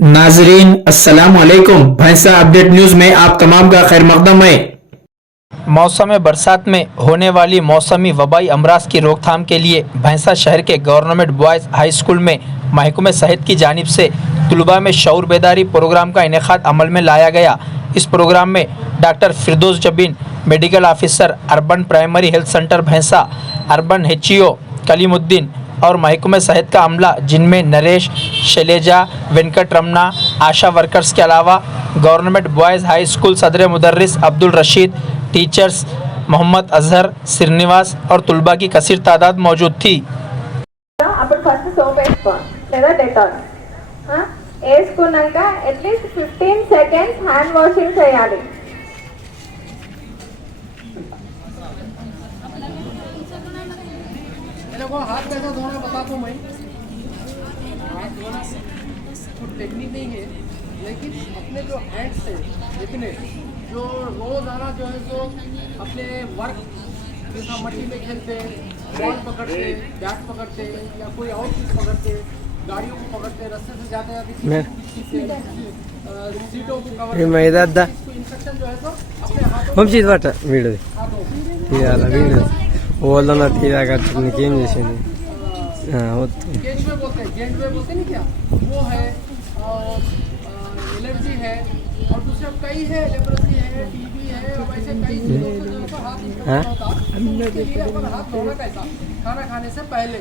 नाजरीन अस्सलाम वालेकुम। भैंसा अपडेट न्यूज में आप तमाम का खैर मकदम है। मौसम बरसात में होने वाली मौसमी वबाई अमराज की रोकथाम के लिए भैंसा शहर के गवर्नमेंट बॉयज़ हाई स्कूल में महकमे सेहत की जानिब से तलबा में शऊर बेदारी प्रोग्राम का इनेकाद अमल में लाया गया। इस प्रोग्राम में doctor Firdaus Jabeen, medical officer urban primary health centre Bhainsa, urban HEO Kalimuddin और महकमे सेहत का अमला जिनमें नरेश, शैलेजा, वेंकट रमना, आशा वर्कर्स के अलावा गवर्नमेंट बॉयज़ हाई स्कूल सदर मुदर्रिस अब्दुल रशीद, टीचर्स मोहम्मद अजहर, श्रीनिवास और तुलबा की कसीर तादाद मौजूद थी। అప్పుడు ఫస్ట్ సోప్ వేసుకో లేదా డెటాల్ వేసుకున్నాక అట్లీస్ట్ 15 సెకండ్స్ హ్యాండ్ వాషింగ్ చేయాలి. हाथ कैसा धोना बता दो मैं। हाथ धोना कुछ टेक्निक नहीं है, लेकिन अपने जो हैंड्स है इतने जो रोज़ाना जो है सो अपने वर्क जैसा मट्टी में खेलते हैं, बॉल पकड़ते, बैट पकड़ते या कोई और चीज़ पकड़ते, गाड़ियों को पकड़ते, रास्ते से जाते जाते सीटों को कवर इंफेक्शन जो है सो अपने हाथों ఓళ్ళ తీరాక నీకేం చేసింది गेंडवे बोलते हैं, गेंडवे बोलते नहीं क्या, वो है एलर्जी है और दूसरे कई है, लेप्रोसी है, टीबी है, वैसे कई चीजों से जो है हाथ इन्फेक्शन होता है। उसके लिए अपन हाथ धोना कैसा, खाना खाने से पहले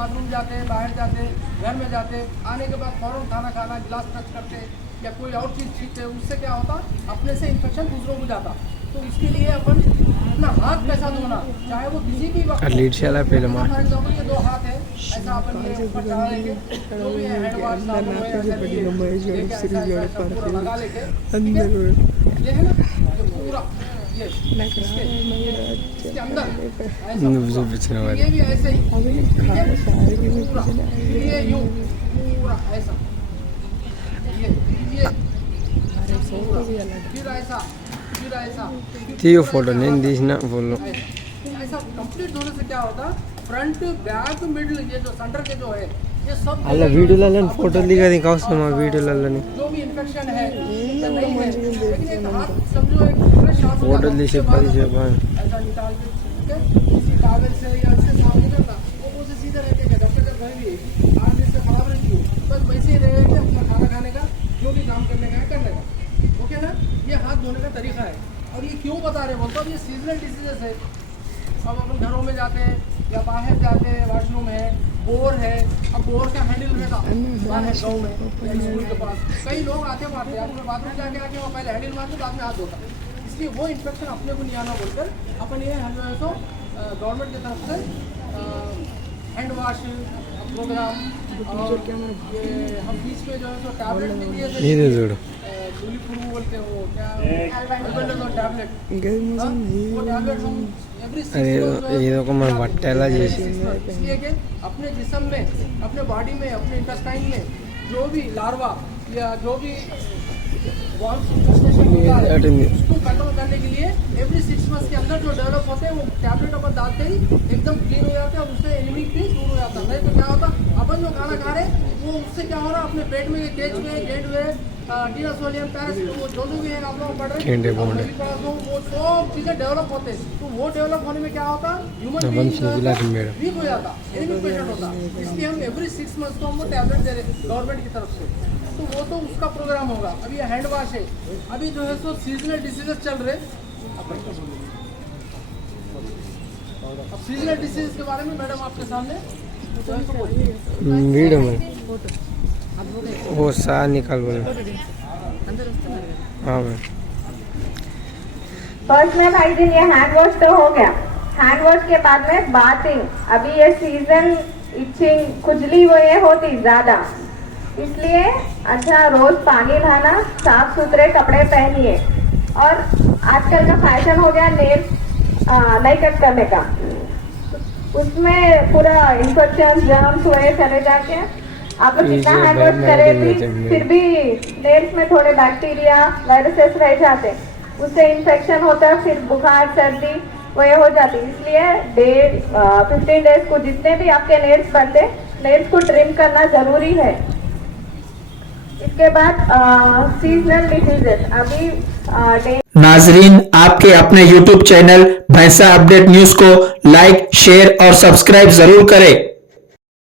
बाथरूम जाते हैं, बाहर जाते, घर में जाते, आने के बाद फौरन खाना खाना, गिलास टच करते या कोई और चीज़ छींकते, उससे क्या होता अपने से इन्फेक्शन दूसरों को जाता। तो इसके लिए अपन अपना हाथ कैसा धोना, चाहे वो किसी भी वक्त लीड चला पहले फॉर एग्जाम्पल ये 2 हाथ है, ऐसा अपन ये ऊपर चढ़ा लेंगे, जो भी है हैंड वॉश लगा लेके ये है ना, ये पूरा ये इसके अंदर ये भी ऐसे ही पूरा ये यूं पूरा ऐसा ये फिर ऐसा తీయో ఫోటో నేను తీసిన ఫోటో ऐसा कंप्लीट होने से क्या होता, फ्रंट बैक मिडल ये जो सेंटर के जो है ये सब అలా వీడియోలలో ఫోటో దిగదు ఇంకా అవసరమా వీడియోలలో जो भी इन्फेक्शन है तो नहीं है, लेकिन एक हाथ समझो एक फ्रेश हाथ ఫోటో తీసి పది ऐसा निकाल के ठीक है, किसी कागज से या इससे साफ नहीं करना, वो से सीधा रहते हैं घर के घर भी आज इससे खराब रहती हो, बस वैसे ही रहेगा कि अपना खाना खाने का जो भी काम करने का है करने का। ओके ना, ये हाथ धोने का तरीका है। और ये क्यों बता रहे बोलते, ये सीजनल डिसीजेस है। सब अपन घरों में जाते हैं या बाहर जाते हैं, वॉशरूम है, बोर है, अब बोर का हैंडल रहता बाहर गाँव में या स्कूल के पास, कई लोग आते मारते हैं, अपने बाथरूम जाके आके वो पहले हैंडल मारते बाद में हाथ धोता, इसलिए वो इन्फेक्शन अपने को नहीं आना बोलकर अपन ये जो है तो गवर्नमेंट की तरफ से हैंड वॉश प्रोग्राम और ये हम बीच में जो है तो टैबलेट भी दिए थे, बोलते हैं वो क्या टैबलेट, वो टैबलेट हम एवरी 6 ఏదో ఒక మనం బట్టేలా చేసి इसलिए कि अपने जिस्म में, अपने बॉडी में, अपने इंटेस्टाइन में जो भी लार्वा या जो भी उसको कंट्रोल करने के लिए एवरी 6 मंथ्स के अंदर जो डेवलप होते हैं वो टैबलेट अपन डालते ही एकदम क्लीन हो जाते हैं और उससे एनिमिक भी दूर हो जाता है। नहीं तो क्या होता अपन जो खाना खा रहे वो उससे क्या हो रहा अपने पेट में केज में गेट में डिनोसोलियम पैरासिटामोल जो भी है आप लोग पढ़ रहे हैं वो सब चीज़ें डेवलप होते हैं। तो वो डेवलप होने में क्या होता ह्यूमन वीक हो जाता, एनिमिक पेशेंट होता, इसलिए हम एवरी 6 मंथ्स को हमको टैबलेट दे रहे गवर्नमेंट की तरफ से। तो वो तो उसका प्रोग्राम होगा। अभी ये हैंड वॉश है, अभी जो है सो सीजनल डिसीजेस चल रहे, अब सीजनल डिसीज के बारे में मैडम आपके सामने वीडियो में वो सा निकाल बोले हाँ भाई पर्सनल हाइजीन ये हैंड वॉश तो हो गया। हैंड वॉश के बाद में बाथिंग, अभी ये सीजन इचिंग खुजली वो ये होती ज्यादा, इसलिए अच्छा रोज पानी नहाना, साफ सुथरे कपड़े पहनिए। और आजकल का फैशन हो गया नेल नहीं कट करने का, उसमें पूरा इन्फेक्शन जर्म्स हुए चले जाके आप लोग कितना हैंड वॉश करें भी फिर भी नेल्स में थोड़े बैक्टीरिया वायरसेस रह जाते, उससे इन्फेक्शन होता है, फिर बुखार सर्दी वो ये हो जाती। इसलिए 15 डेज को जितने भी आपके नेल्स बनते नेल्स को ट्रिम करना जरूरी है। इसके बाद सीजनल डिसीजेस अभी नाजरीन, आपके अपने YouTube चैनल भैंसा अपडेट न्यूज को लाइक, शेयर और सब्सक्राइब जरूर करें।